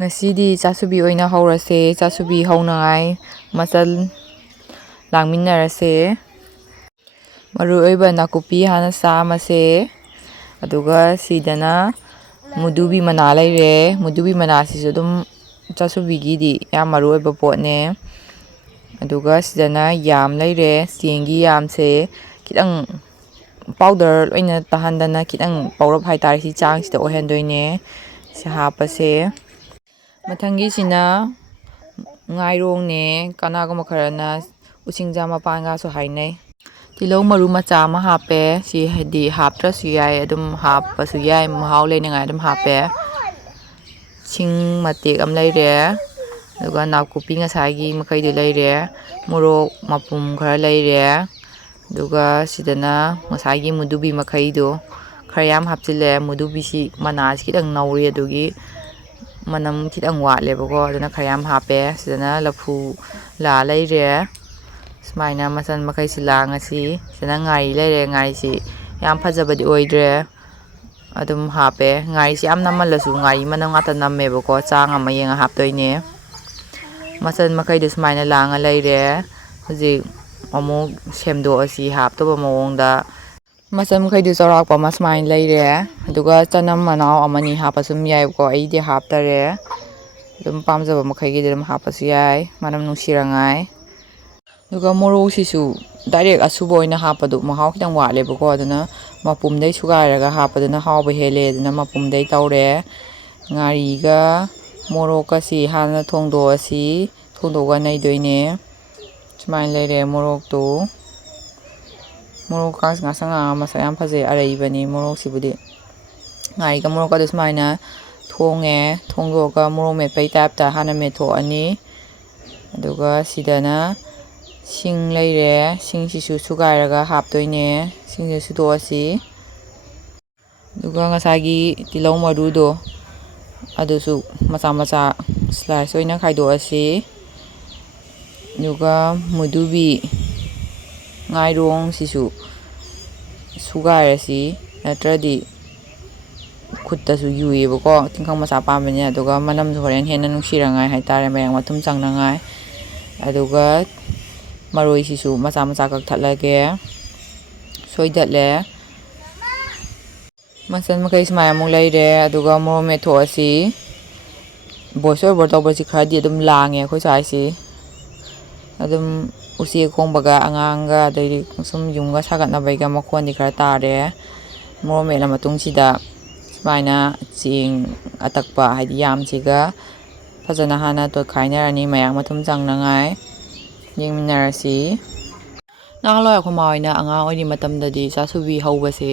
ꯉꯁꯤꯗꯤ ꯆꯥꯁꯨꯕꯤ ꯑꯣꯏꯅ ꯍꯧꯔꯁꯦ. ꯆꯥꯁꯨꯕꯤ ꯍꯧꯅꯉꯥꯏ ꯃꯆꯜ ꯂꯥꯡꯃꯤꯟꯅꯔꯁꯦ. ꯃꯔꯨ ꯑꯣꯏꯕ ꯅꯥꯀꯨꯞꯄꯤ ꯍꯥꯟꯅ ꯆꯥꯝꯃꯁꯦ. ꯑꯗꯨꯒ ꯁꯤꯗꯅ ꯃꯨꯗꯨꯕꯤ ꯃꯅꯥ ꯂꯩꯔꯦ. ꯃꯨꯗꯨꯕꯤ ꯃꯅꯥꯁꯤꯁꯨ ꯑꯗꯨꯝ ꯆꯥꯁꯨꯕꯤꯒꯤꯗꯤ ꯌꯥꯝ ꯃꯔꯨ ꯑꯣꯏꯕ ꯄꯣꯠꯅꯦ. ꯑꯗꯨꯒ ꯁꯤꯗꯅ ꯌꯥꯝ ꯂꯩꯔꯦ. ꯆꯦꯡꯒꯤ ꯌꯥꯝꯁꯦ ꯈꯤꯇꯪ ꯄꯥꯎꯗꯔ ꯑꯣꯏꯅ ꯇꯥꯍꯟꯗꯅ ꯈꯤꯇꯪ ꯄꯧꯔꯞ ꯍꯥꯏꯇꯥꯔꯦ ꯁꯤ ꯆꯥꯡꯁꯤꯗ ꯑꯣꯏꯍꯟꯗꯣꯏꯅꯦ. ꯁꯤ ꯍꯥꯞꯄꯁꯦ. ꯃꯊꯪꯒꯤꯁꯤꯅ ꯉꯥꯏꯔꯣꯡꯅꯦ. ꯀꯅꯥꯒꯨꯝꯕ ꯈꯔꯅ ꯎꯁꯤꯡꯖꯥ ꯃꯄꯥꯟꯒꯁꯨ ꯍꯥꯏꯅꯩ. ꯇꯤꯜꯍꯧ ꯃꯔꯨ ꯃꯆꯥ ꯑꯃ ꯍꯥꯞꯄꯦ. ꯁꯤ ꯍꯥꯏꯗꯤ ꯍꯥꯞꯇ꯭ꯔꯁꯨ ꯌꯥꯏ, ꯑꯗꯨꯝ ꯍꯥꯞꯄꯁꯨ ꯌꯥꯏ, ꯃꯍꯥꯎ ꯂꯩꯅꯉꯥꯏ ꯑꯗꯨꯝ ꯍꯥꯞꯄꯦ. ꯁꯤꯡ ꯃꯇꯦꯛ ꯑꯃ ꯂꯩꯔꯦ. ꯑꯗꯨꯒ ꯅꯥꯀꯨꯞꯄꯤ ꯉꯁꯥꯏꯒꯤ ꯃꯈꯩꯗꯤ ꯂꯩꯔꯦ. ꯃꯣꯔꯣꯛ ꯃꯄꯨꯝ ꯈꯔ ꯂꯩꯔꯦ. ꯑꯗꯨꯒ ꯁꯤꯗꯅ ꯉꯁꯥꯏꯒꯤ ꯃꯨꯗꯨꯕꯤ ꯃꯈꯩꯗꯣ ꯈꯔ ꯌꯥꯝ ꯍꯥꯞꯆꯤꯜꯂꯦ. ꯃꯨꯗꯨꯕꯤꯁꯤ ꯃꯅꯥꯁꯤ ꯈꯤꯇꯪ ꯅꯧꯔꯤ, ꯑꯗꯨꯒꯤ ꯃꯅꯝ ꯈꯤꯇꯪ ꯋꯥꯠꯂꯦꯕꯀꯣ, ꯑꯗꯨꯅ ꯈꯔ ꯌꯥꯝ ꯍꯥꯞꯄꯦ. ꯁꯤꯗꯅ ꯂꯐꯨ ꯂꯥ ꯂꯩꯔꯦ. ꯁꯨꯃꯥꯏꯅ ꯃꯆꯜ ꯃꯈꯩꯁꯤ ꯂꯥꯡꯉꯁꯤ. ꯁꯤꯗꯅ ꯉꯥꯔꯤ ꯂꯩꯔꯦ. ꯉꯥꯔꯤꯁꯤ ꯌꯥꯝ ꯐꯖꯕꯗꯤ ꯑꯣꯏꯗ꯭ꯔꯦ, ꯑꯗꯨꯝ ꯍꯥꯞꯄꯦ. ꯉꯥꯔꯤꯁꯤ ꯌꯥꯝ ꯅꯝꯃꯜꯂꯁꯨ ꯉꯥꯔꯤ ꯃꯅꯝ ꯉꯥꯛꯇ ꯅꯝꯃꯦꯕꯀꯣ, ꯆꯥꯡ ꯑꯃ ꯌꯦꯡꯉ ꯍꯥꯞꯇꯣꯏꯅꯦ. ꯃꯆꯜ ꯃꯈꯩꯗꯨ ꯁꯨꯃꯥꯏꯅ ꯂꯥꯡꯉ ꯂꯩꯔꯦ. ꯍꯧꯖꯤꯛ ꯑꯃꯨꯛ ꯁꯦꯝꯗꯣꯛꯑꯁꯤ ꯍꯥꯞꯇꯧꯕ ꯃꯑꯣꯡꯗ. ꯃꯆꯜ ꯃꯈꯩꯗꯨ ꯆꯥꯎꯔꯥꯛꯄ ꯑꯃ ꯁꯨꯃꯥꯏꯅ ꯂꯩꯔꯦ. ꯑꯗꯨꯒ ꯆꯅꯝ ꯃꯅꯥꯎ ꯑꯃꯅꯤ ꯍꯥꯞꯄꯁꯨ ꯑꯗꯨꯝ ꯌꯥꯏꯕꯀꯣ, ꯑꯩꯗꯤ ꯍꯥꯞꯇꯔꯦ. ꯑꯗꯨꯝ ꯄꯥꯝꯖꯕ ꯃꯈꯩꯒꯤꯗꯤ ꯑꯗꯨꯝ ꯍꯥꯞꯄꯁꯨ ꯌꯥꯏ, ꯃꯅꯝ ꯅꯨꯡꯁꯤꯔꯉꯥꯏ. ꯑꯗꯨꯒ ꯃꯣꯔꯣꯛꯁꯤꯁꯨ ꯗꯥꯏꯔꯦꯛ ꯑꯁꯨꯕ ꯑꯣꯏꯅ ꯍꯥꯞꯄꯗꯨ ꯃꯍꯥꯎ ꯈꯤꯇꯪ ꯋꯥꯠꯂꯦꯕꯀꯣ, ꯑꯗꯨꯅ ꯃꯄꯨꯝꯗꯩ ꯁꯨꯒꯥꯏꯔꯒ ꯍꯥꯞꯄꯗꯨꯅ ꯍꯥꯎꯕ ꯍꯦꯜꯂꯦ. ꯑꯗꯨꯅ ꯃꯄꯨꯝꯗꯩ ꯇꯧꯔꯦ. ꯉꯥꯔꯤꯒ ꯃꯣꯔꯣꯛꯀꯁꯤ ꯍꯥꯟꯅ ꯊꯣꯡꯗꯣꯛꯑꯁꯤ. ꯊꯣꯡꯗꯣꯛꯑꯒ ꯅꯩꯗꯣꯏꯅꯦ. ꯁꯨꯃꯥꯏꯅ ꯂꯩꯔꯦ ꯃꯣꯔꯣꯛꯇꯨ. ꯃꯣꯔꯣꯛꯀ ꯉꯥꯡꯁꯪ ꯉꯥꯡꯉꯒ ꯃꯁꯛ ꯌꯥꯝ ꯐꯖꯩ, ꯑꯔꯩꯕꯅꯤ ꯃꯣꯔꯣꯛꯁꯤꯕꯨꯗꯤ. ꯉꯥꯔꯤꯒ ꯃꯣꯔꯣꯛꯀꯗꯨ ꯁꯨꯃꯥꯏꯅ ꯊꯣꯡꯉꯦ. ꯊꯣꯡꯗꯣꯛꯑꯒ ꯃꯣꯔꯣꯛ ꯃꯦꯠꯄꯩ ꯇꯥꯏꯞꯇ ꯍꯥꯟꯅ ꯃꯦꯠꯊꯣꯛꯑꯅꯤ. ꯑꯗꯨꯒ ꯁꯤꯗꯅ ꯁꯤꯡ ꯂꯩꯔꯦ. ꯁꯤꯡꯁꯤꯁꯨ ꯁꯨꯒꯥꯏꯔꯒ ꯍꯥꯞꯇꯣꯏꯅꯦ. ꯁꯤꯡꯁꯤ ꯁꯨꯗꯣꯛꯑꯁꯤ. ꯑꯗꯨꯒ ꯉꯁꯥꯏꯒꯤ ꯇꯤꯜꯍꯧ ꯃꯔꯨꯗꯣ ꯑꯗꯨꯁꯨ ꯃꯆꯥ ꯃꯆꯥ ꯁ꯭ꯂꯥꯏꯁ ꯑꯣꯏꯅ ꯈꯥꯏꯗꯣꯛꯑꯁꯤ. ꯑꯗꯨꯒ ꯃꯨꯗꯨꯕꯤ ꯉꯥꯏꯔꯣꯡꯁꯤꯁꯨ ꯁꯨꯒꯥꯏꯔꯁꯤ, ꯅꯠꯇ꯭ꯔꯗꯤ ꯈꯨꯠꯇꯁꯨ ꯌꯨꯏꯌꯦꯕꯀꯣ ꯇꯤꯡꯈꯪ ꯃꯆꯥ ꯄꯥꯝꯕꯅꯤꯅ. ꯑꯗꯨꯒ ꯃꯅꯝꯁꯨ ꯍꯣꯔꯦꯟ ꯍꯦꯟꯅ ꯅꯨꯡꯁꯤꯔꯉꯥꯏ ꯍꯥꯏꯇꯥꯔꯦ, ꯃꯌꯥꯛ ꯃꯊꯨꯝ ꯆꯪꯅꯉꯥꯏ. ꯑꯗꯨꯒ ꯃꯔꯣꯏꯁꯤꯁꯨ ꯃꯆꯥ ꯃꯆꯥ ꯀꯛꯊꯠꯂꯒꯦ. ꯁꯣꯏꯗꯠꯂꯦ. ꯃꯆꯜ ꯃꯈꯩ ꯁꯨꯃꯥꯏꯅ ꯑꯃꯨꯛ ꯂꯩꯔꯦ. ꯑꯗꯨꯒ ꯃꯣꯔꯣꯛ ꯃꯦꯠꯊꯣꯛꯑꯁꯤ. ꯚꯣꯏꯁ ꯑꯣꯚꯔ ꯇꯧꯕꯁꯤ ꯈꯔꯗꯤ ꯑꯗꯨꯝ ꯂꯥꯡꯉꯦ ꯑꯩꯈꯣꯏ ꯁ꯭ꯋꯥꯏꯁꯤ. ꯑꯗꯨꯝ ꯎꯆꯦꯛ ꯈꯣꯡꯕꯒ ꯑꯉꯥꯡꯒ ꯑꯗꯩꯗꯤ ꯁꯨꯝ ꯌꯨꯝꯒ ꯁꯥꯒꯠꯅꯕꯩꯒ ꯃꯈꯣꯟꯗꯤ ꯈꯔ ꯇꯥꯔꯦ. ꯃꯣꯔꯣꯛ ꯃꯦꯠꯂ ꯃꯇꯨꯡꯁꯤꯗ ꯁꯨꯃꯥꯏꯅ ꯆꯦꯡ ꯑꯇꯛꯄ ꯍꯥꯏꯗꯤ ꯌꯥꯝꯁꯤꯒ ꯐꯖꯅ ꯍꯥꯟꯅ ꯇꯣꯠꯈꯥꯏꯅꯔꯅꯤ, ꯃꯌꯥꯛ ꯃꯊꯨꯝ ꯆꯪꯅꯉꯥꯏ. ꯌꯦꯡꯃꯤꯟꯅꯔꯁꯤ. ꯅꯍꯥꯟꯋꯥꯏ ꯑꯩꯈꯣꯏ ꯃꯥ ꯍꯣꯏꯅ ꯑꯉꯥꯡ ꯑꯣꯏꯔꯤ ꯃꯇꯝꯗꯗꯤ ꯆꯥꯁꯨꯕꯤ ꯍꯧꯕꯁꯦ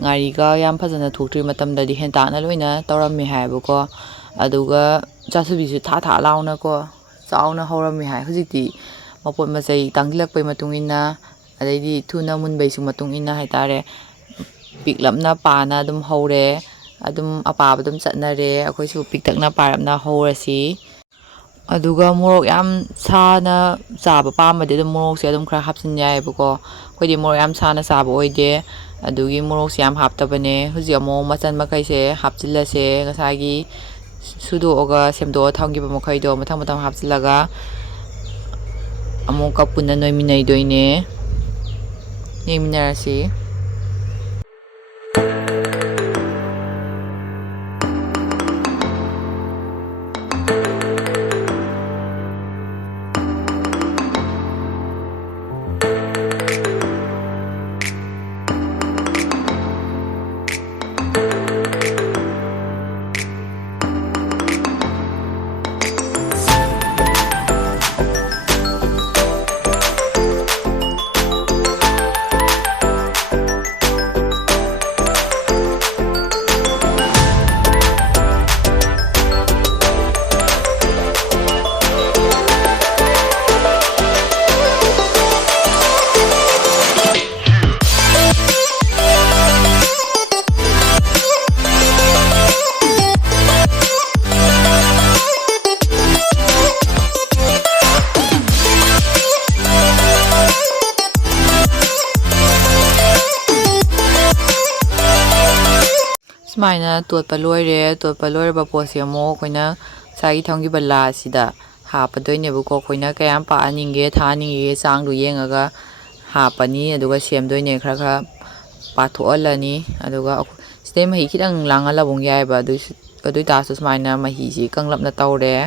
ꯉꯥꯔꯤꯒ ꯌꯥꯝ ꯐꯖꯅ ꯊꯣꯛꯇ꯭ꯔꯤ ꯃꯇꯝꯗꯗꯤ ꯍꯦꯟꯇꯥꯛꯅ ꯂꯣꯏꯅ ꯇꯧꯔꯝꯃꯦ ꯍꯥꯏꯌꯦꯕꯀꯣ. ꯑꯗꯨꯒ ꯆꯥꯁꯨꯕꯤꯁꯨ ꯊꯥ ꯊꯥ ꯂꯥꯎꯅꯀꯣ ꯆꯥꯎꯅ ꯍꯧꯔꯝꯃꯤ ꯍꯥꯏ. ꯍꯧꯖꯤꯛꯇꯤ ꯃꯄꯣꯠ ꯃꯆꯩ ꯇꯥꯡꯁꯤꯜꯂꯛꯄꯩ ꯃꯇꯨꯡ ꯏꯟꯅ, ꯑꯗꯩꯗꯤ ꯊꯨꯅ ꯃꯨꯟꯕꯩꯁꯨ ꯃꯇꯨꯡ ꯏꯟꯅ ꯍꯥꯏꯇꯥꯔꯦ, ꯄꯤꯛꯂꯞꯅ ꯄꯥꯅ ꯑꯗꯨꯝ ꯍꯧꯔꯦ. ꯑꯗꯨꯝ ꯑꯄꯥꯕ ꯑꯗꯨꯝ ꯆꯠꯅꯔꯦ. ꯑꯩꯈꯣꯏꯁꯨ ꯄꯤꯛꯇꯛꯅ ꯄꯥꯔꯞꯅ ꯍꯧꯔꯁꯤ. ꯑꯗꯨꯒ ꯃꯣꯔꯣꯛ ꯌꯥꯝ ꯁꯥꯅ ꯆꯥꯕ ꯄꯥꯝꯕꯗꯤ ꯑꯗꯨꯝ ꯃꯣꯔꯣꯛꯁꯦ ꯑꯗꯨꯝ ꯈꯔ ꯍꯥꯞꯆꯤꯟ ꯌꯥꯏꯑꯕꯀꯣ. ꯑꯩꯈꯣꯏꯗꯤ ꯃꯣꯔꯣꯛ ꯌꯥꯝ ꯁꯥꯅ ꯆꯥꯕ ꯑꯣꯏꯗꯦ, ꯑꯗꯨꯒꯤ ꯃꯣꯔꯣꯛꯁꯦ ꯌꯥꯝ ꯍꯥꯞꯇꯕꯅꯦ. ꯍꯧꯖꯤꯛ ꯑꯃꯨꯛ ꯃꯆꯜ ꯃꯈꯩꯁꯦ ꯍꯥꯞꯆꯤꯜꯂꯁꯦ. ꯉꯁꯥꯏꯒꯤ ꯁꯨꯗꯣꯛꯑꯒ ꯁꯦꯝꯗꯣꯛꯑ ꯊꯝꯈꯤꯕ ꯃꯈꯩꯗꯣ ꯃꯊꯪ ꯃꯊꯪ ꯍꯥꯞꯆꯤꯜꯂꯒ ꯑꯃꯨꯛꯀ ꯄꯨꯟꯅ ꯅꯣꯏꯃꯤꯟꯅꯩꯗꯣꯏꯅꯦ. ꯌꯦꯡꯃꯤꯟꯅꯔꯁꯤ. ꯁꯨꯃꯥꯏꯅ ꯇꯣꯠꯄ ꯂꯣꯏꯔꯦ. ꯇꯣꯠꯄ ꯂꯣꯏꯔꯕ ꯄꯣꯠꯁꯤ ꯑꯃꯨꯛ ꯑꯩꯈꯣꯏꯅ ꯉꯁꯥꯏꯒꯤ ꯊꯝꯈꯤꯕ ꯂꯥ ꯑꯁꯤꯗ ꯍꯥꯞꯄꯗꯣꯏꯅꯦꯕꯀꯣ ꯑꯩꯈꯣꯏꯅ ꯀꯌꯥꯝ ꯄꯥꯛꯍꯟꯅꯤꯡꯒꯦ ꯊꯥꯍꯟꯅꯤꯡꯒꯦ ꯆꯥꯡꯗꯨ ꯌꯦꯡꯉꯒ ꯍꯥꯞꯄꯅꯤ ꯑꯗꯨꯒ ꯁꯦꯝꯗꯣꯏꯅꯦ ꯈꯔ ꯈꯔ ꯄꯥꯊꯣꯛꯍꯜꯂꯅꯤ ꯑꯗꯨꯒ ꯁꯤꯗꯩ ꯃꯍꯤ ꯈꯤꯇꯪ ꯂꯥꯡꯍꯜꯂꯕꯨꯡ ꯌꯥꯏꯑꯕ ꯑꯗꯨ ꯑꯣꯏꯇꯥꯔꯁꯨ ꯁꯨꯃꯥꯏꯅ ꯃꯍꯤꯁꯤ ꯀꯪꯂꯞꯅ ꯇꯧꯔꯦ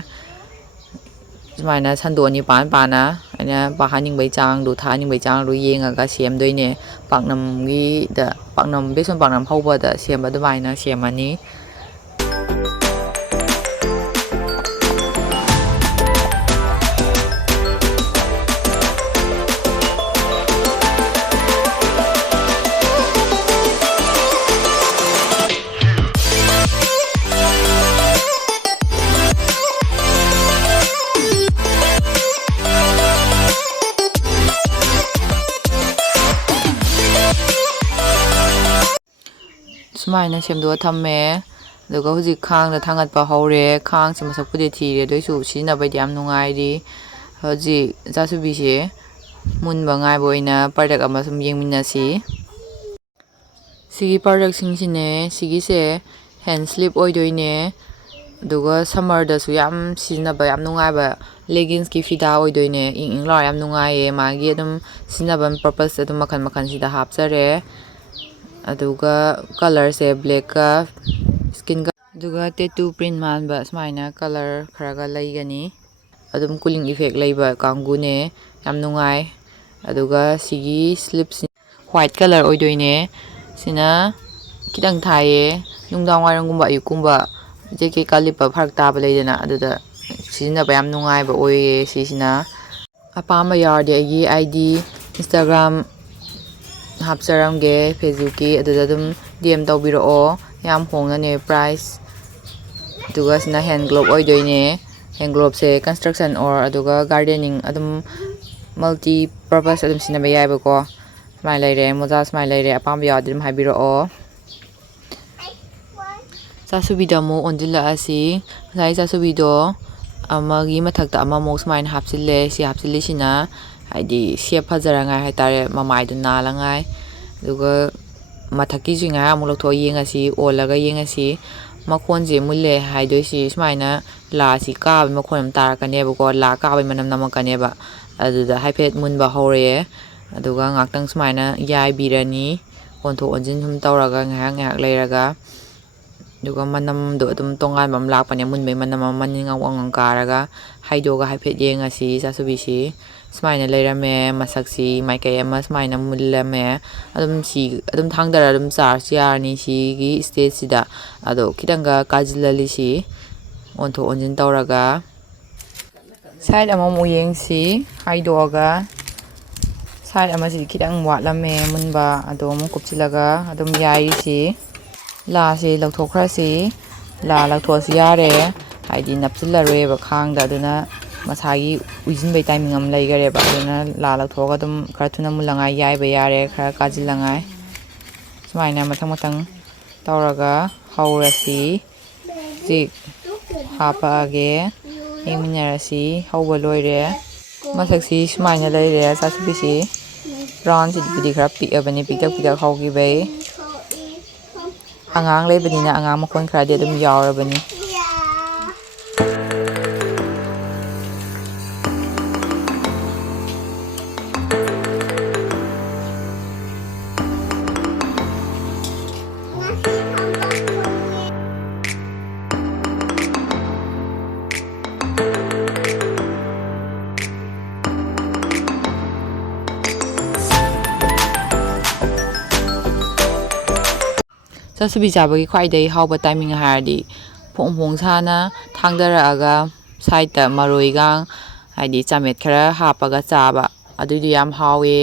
ꯁꯨꯃꯥꯏꯅ ꯁꯟꯗꯣꯛꯑꯅꯤ ꯄꯥꯅ ꯑꯩꯅ ꯄꯥꯍꯟꯅꯤꯡꯕꯒꯤ ꯆꯥꯡꯗꯨ ꯊꯥꯍꯟꯅꯤꯡꯕꯒꯤ ꯆꯥꯡꯗꯨ ꯌꯦꯡꯉꯒ ꯁꯦꯝꯗꯣꯏꯅꯦ ꯄꯥꯛꯅꯝ ꯕꯦꯁꯣꯟ ꯄꯥꯛꯅꯝ ꯍꯧꯕꯗ ꯁꯦꯝꯕ ꯑꯗꯨꯃꯥꯏꯅ ꯁꯦꯝꯃꯅꯤ ꯁꯨꯃꯥꯏꯅ ꯁꯦꯝꯗꯣꯛꯑ ꯊꯝꯃꯦ ꯑꯗꯨꯒ ꯍꯧꯖꯤꯛ ꯈꯥꯡꯗ ꯊꯥꯡꯒꯠꯄ ꯍꯧꯔꯦ ꯈꯥꯡꯁꯦ ꯃꯁꯛꯄꯨꯗꯤ ꯊꯤꯔꯦ ꯑꯗꯨꯏꯁꯨ ꯁꯤꯖꯤꯟꯅꯕꯩꯗꯤ ꯌꯥꯝ ꯅꯨꯡꯉꯥꯏꯔꯤ ꯍꯧꯖꯤꯛ ꯆꯥꯁꯨꯕꯤꯁꯦ ꯃꯨꯟꯕ ꯉꯥꯏꯕ ꯑꯣꯏꯅ ꯄ꯭ꯔꯗꯛ ꯑꯃ ꯁꯨꯝ ꯌꯦꯡꯃꯤꯟꯅꯁꯤ ꯁꯤꯒꯤ ꯄ꯭ꯔꯗꯛꯁꯤꯡꯁꯤꯅꯦ ꯁꯤꯒꯤꯁꯦ ꯍꯦꯟ ꯁ꯭ꯂꯤꯞ ꯑꯣꯏꯗꯣꯏꯅꯦ ꯑꯗꯨꯒ ꯁꯝꯃꯔꯗꯁꯨ ꯌꯥꯝ ꯁꯤꯖꯤꯟꯅꯕ ꯌꯥꯝ ꯅꯨꯡꯉꯥꯏꯕ ꯂꯦꯒꯤꯟꯁꯀꯤ ꯐꯤꯗꯥ ꯑꯣꯏꯗꯣꯏꯅꯦ ꯏꯪ ꯏꯪ ꯂꯥꯎꯔ ꯌꯥꯝ ꯅꯨꯡꯉꯥꯏꯌꯦ ꯃꯥꯒꯤ ꯑꯗꯨꯝ ꯁꯤꯖꯤꯟꯅꯕ ꯄꯔꯄꯁ ꯑꯗꯨꯝ ꯃꯈꯜ ꯃꯈꯜꯁꯤꯗ ꯍꯥꯞꯆꯔꯦ ꯑꯗꯨꯒ ꯀꯂꯔꯁꯦ ꯕ꯭ꯂꯦꯛꯀ ꯁ꯭ꯀꯤꯟꯒ ꯑꯗꯨꯒ ꯇꯦꯇꯨ ꯄ꯭ꯔꯤꯟ ꯃꯥꯟꯕ ꯁꯨꯃꯥꯏꯅ ꯀꯂꯔ ꯈꯔꯒ ꯂꯩꯒꯅꯤ ꯑꯗꯨꯝ ꯀꯨꯂꯤꯡ ꯏꯐꯦꯛ ꯂꯩꯕ ꯀꯥꯡꯕꯨꯅꯦ ꯌꯥꯝ ꯅꯨꯡꯉꯥꯏ ꯑꯗꯨꯒ ꯁꯤꯒꯤ ꯁ꯭ꯂꯤꯞꯁꯤ ꯋꯥꯏꯠ ꯀꯂꯔ ꯑꯣꯏꯗꯣꯏꯅꯦ ꯁꯤꯅ ꯈꯤꯇꯪ ꯊꯥꯏꯌꯦ ꯅꯨꯡꯗꯥꯡ ꯋꯥꯏꯔꯝꯒꯨꯝꯕ ꯑꯌꯨꯛꯀꯨꯝꯕ ꯖꯦꯀꯦꯠ ꯀꯥ ꯂꯤꯠꯄ ꯐꯔꯛ ꯇꯥꯕ ꯂꯩꯗꯅ ꯑꯗꯨꯗ ꯁꯤꯖꯤꯟꯅꯕ ꯌꯥꯝ ꯅꯨꯡꯉꯥꯏꯕ ꯑꯣꯏꯌꯦ ꯁꯤꯁꯤꯅ ꯑꯄꯥꯝꯕ ꯌꯥꯎꯔꯗꯤ ꯑꯩꯒꯤ ID Instagram ꯍꯥꯞꯆꯔꯝꯒꯦ ꯐꯦꯁꯕꯨꯛꯀꯤ ꯑꯗꯨꯗ ꯑꯗꯨꯝ DM ꯇꯧꯕꯤꯔꯛꯑꯣ ꯌꯥꯝ ꯍꯣꯡꯅꯅꯦ ꯄ꯭ꯔꯥꯏꯁ ꯑꯗꯨꯒ ꯁꯤꯅ ꯍꯦꯟ ꯒ꯭ꯂꯣꯞ ꯑꯣꯏꯗꯣꯏꯅꯦ ꯍꯦꯟ ꯒ꯭ꯂꯣꯞꯁꯦ ꯀꯟꯁꯇ꯭ꯔꯛꯁꯟ ꯑꯣꯔ ꯑꯗꯨꯒ ꯒꯥꯔꯗꯦꯅꯤꯡ ꯑꯗꯨꯝ ꯃꯜꯇꯤ ꯄꯔꯄꯁ ꯑꯗꯨꯝ ꯁꯤꯖꯤꯟꯅꯕ ꯌꯥꯏꯕꯀꯣ ꯁꯨꯃꯥꯏꯅ ꯂꯩꯔꯦ ꯃꯣꯖꯥ ꯁꯨꯃꯥꯏꯅ ꯂꯩꯔꯦ ꯑꯄꯥꯝꯕ ꯌꯥꯎꯔꯗꯤ ꯑꯗꯨꯝ ꯍꯥꯏꯕꯤꯔꯛꯑꯣ ꯆꯥꯁꯨꯕꯤꯗ ꯑꯃꯨꯛ ꯑꯣꯟꯁꯤꯜꯂꯛꯑꯁꯤ ꯉꯁꯥꯏ ꯆꯥꯁꯨꯕꯤꯗꯣ ꯑꯃꯒꯤ ꯃꯊꯛꯇ ꯑꯃꯃꯨꯛ ꯁꯨꯃꯥꯏꯅ ꯍꯥꯞꯆꯤꯜꯂꯦ ꯁꯤ ꯍꯥꯞꯆꯤꯜꯂꯤꯁꯤꯅ ꯍꯥꯏꯗꯤ ꯁꯦꯞ ꯐꯖꯔꯉꯥꯏ ꯍꯥꯏꯇꯥꯔꯦ ꯃꯃꯥꯏꯗꯣ ꯅꯥꯜꯂꯉꯥꯏ ꯑꯗꯨꯒ ꯃꯊꯛꯀꯤꯁꯤ ꯉꯥꯏꯍꯥꯛ ꯑꯃꯨꯛ ꯂꯧꯊꯣꯛꯑ ꯌꯦꯡꯉꯁꯤ ꯑꯣꯜꯂꯒ ꯌꯦꯡꯉꯁꯤ ꯃꯈꯣꯟꯁꯦ ꯃꯨꯜꯂꯦ ꯍꯥꯏꯗꯣꯏꯁꯤ ꯁꯨꯃꯥꯏꯅ ꯂꯥꯁꯤ ꯀꯥꯕꯒꯤ ꯃꯈꯣꯟ ꯑꯃ ꯇꯥꯔꯛꯀꯅꯦꯕꯀꯣ ꯂꯥ ꯀꯥꯕꯒꯤ ꯃꯅꯝ ꯅꯝꯃꯛꯀꯅꯦꯕ ꯑꯗꯨꯗ ꯍꯥꯏꯐꯦꯠ ꯃꯨꯟꯕ ꯍꯧꯔꯛꯑꯦ ꯑꯗꯨꯒ ꯉꯥꯛꯇꯪ ꯁꯨꯃꯥꯏꯅ ꯌꯥꯏꯕꯤꯔꯅꯤ ꯑꯣꯟꯊꯣꯛ ꯑꯣꯟꯁꯤꯟ ꯁꯨꯝ ꯇꯧꯔꯒ ꯉꯥꯏꯍꯥꯛ ꯂꯩꯔꯒ ꯑꯗꯨꯒ ꯃꯅꯝꯗꯣ ꯑꯗꯨꯝ ꯇꯣꯉꯥꯟꯕ ꯑꯃ ꯂꯥꯛꯄꯅꯦ ꯃꯨꯟꯕꯩ ꯃꯅꯝ ꯑꯃ ꯃꯅꯤꯡ ꯋꯥꯡ ꯀꯥꯔꯒ ꯍꯩꯗꯣꯛꯑꯒ ꯍꯥꯏꯐꯦꯠ ꯌꯦꯡꯉꯁꯤ ꯆꯥꯁꯨꯕꯤꯁꯤ ꯁꯨꯃꯥꯏꯅ ꯂꯩꯔꯝꯃꯦ ꯃꯁꯛꯁꯤ ꯃꯥꯏꯀꯩ ꯑꯃ ꯁꯨꯃꯥꯏꯅ ꯃꯨꯜꯂꯝꯃꯦ ꯑꯗꯨꯝ ꯁꯤ ꯑꯗꯨꯝ ꯊꯥꯡꯗꯔ ꯑꯗꯨꯝ ꯆꯥꯔꯁꯨ ꯌꯥꯔꯅꯤ ꯁꯤꯒꯤ ꯁ꯭ꯇꯦꯖꯁꯤꯗ ꯑꯗꯣ ꯈꯤꯇꯪꯒ ꯀꯥꯁꯤꯜꯍꯜꯂꯤꯁꯤ ꯑꯣꯟꯊꯣꯛ ꯑꯣꯟꯁꯤꯟ ꯇꯧꯔꯒ ꯁꯥꯏꯠ ꯑꯃꯃꯨꯛ ꯌꯦꯡꯁꯤ ꯍꯥꯏꯗꯣꯛꯑꯒ ꯁꯥꯏꯠ ꯑꯃꯁꯤꯗꯤ खिꯇꯪ ꯋꯥꯠꯂꯝꯃꯦ ꯃꯨꯟꯕ ꯑꯗꯣ ꯑꯃꯨꯛ ꯀꯨꯞꯁꯤꯜꯂꯒ ꯑꯗꯨꯝ ꯌꯥꯏꯔꯤꯁꯤ ꯂꯥꯁꯤ ꯂꯧꯊꯣꯛꯈ꯭ꯔꯁꯤ ꯂꯥ ꯂꯧꯊꯣꯛꯑꯁꯤ ꯌꯥꯔꯦ ꯍꯥꯏꯗꯤ ꯅꯞꯁꯤꯜꯂꯔꯣꯏꯕ ꯈꯥꯡꯗ ꯑꯗꯨꯅ ꯃꯁꯥꯒꯤ ꯎꯏꯁꯤꯟꯕꯩ ꯇꯥꯏꯃꯤꯡ ꯑꯃ ꯂꯩꯈꯔꯦꯕ ꯑꯗꯨꯅ ꯂꯥ ꯂꯧꯊꯣꯛꯑꯒ ꯑꯗꯨꯝ ꯈꯔ ꯊꯨꯅ ꯃꯨꯜꯂꯉꯥꯏ ꯌꯥꯏꯕ ꯌꯥꯔꯦ ꯈꯔ ꯀꯥꯖꯤꯜꯂꯉꯥꯏ ꯁꯨꯃꯥꯏꯅ ꯃꯊꯪ ꯃꯊꯪ ꯇꯧꯔꯒ ꯍꯧꯔꯁꯤ ꯍꯧꯖꯤꯛ ꯍꯥꯞꯄꯛꯑꯒꯦ ꯌꯦꯡꯃꯤꯟꯅꯔꯁꯤ ꯍꯧꯕ ꯂꯣꯏꯔꯦ ꯃꯁꯛꯁꯤ ꯁꯨꯃꯥꯏꯅ ꯂꯩꯔꯦ ꯆꯥꯁꯨꯕꯤꯁꯤ ꯔꯥꯎꯟꯁꯤꯗꯤ ꯈꯔ ꯄꯤꯛꯑꯕꯅꯤ ꯄꯤꯛꯇꯛ ꯍꯧꯈꯤꯕꯩ ꯑꯉꯥꯡ ꯂꯩꯕꯅꯤꯅ ꯑꯉꯥꯡ ꯃꯈꯣꯟ ꯈꯔꯗꯤ ꯑꯗꯨꯝ ꯌꯥꯎꯔꯕꯅꯤ ꯆꯥꯁꯨꯕꯤ ꯆꯥꯕꯒꯤ ꯈ꯭ꯋꯥꯏꯗꯒꯤ ꯍꯥꯎꯕ ꯇꯥꯏꯃꯤꯡ ꯍꯥꯏꯔꯗꯤ ꯐꯣꯡ ꯐꯣꯡ ꯁꯥꯅ ꯊꯥꯡꯗꯔꯛꯑꯒ ꯁꯥꯏꯠꯇ ꯃꯔꯣꯏꯒ ꯍꯥꯏꯗꯤ ꯆꯥꯃꯦꯠ ꯈꯔ ꯍꯥꯞꯄꯒ ꯆꯥꯕ ꯑꯗꯨꯏꯗꯨ ꯌꯥꯝ ꯍꯥꯎꯋꯦ